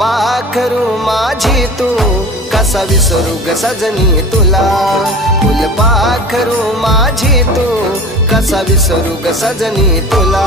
फुलपाखरू माझी तू कसा विसरू ग सजनी तुला, फुलपाखरू माझी तू कसा विसरू ग सजनी तुला।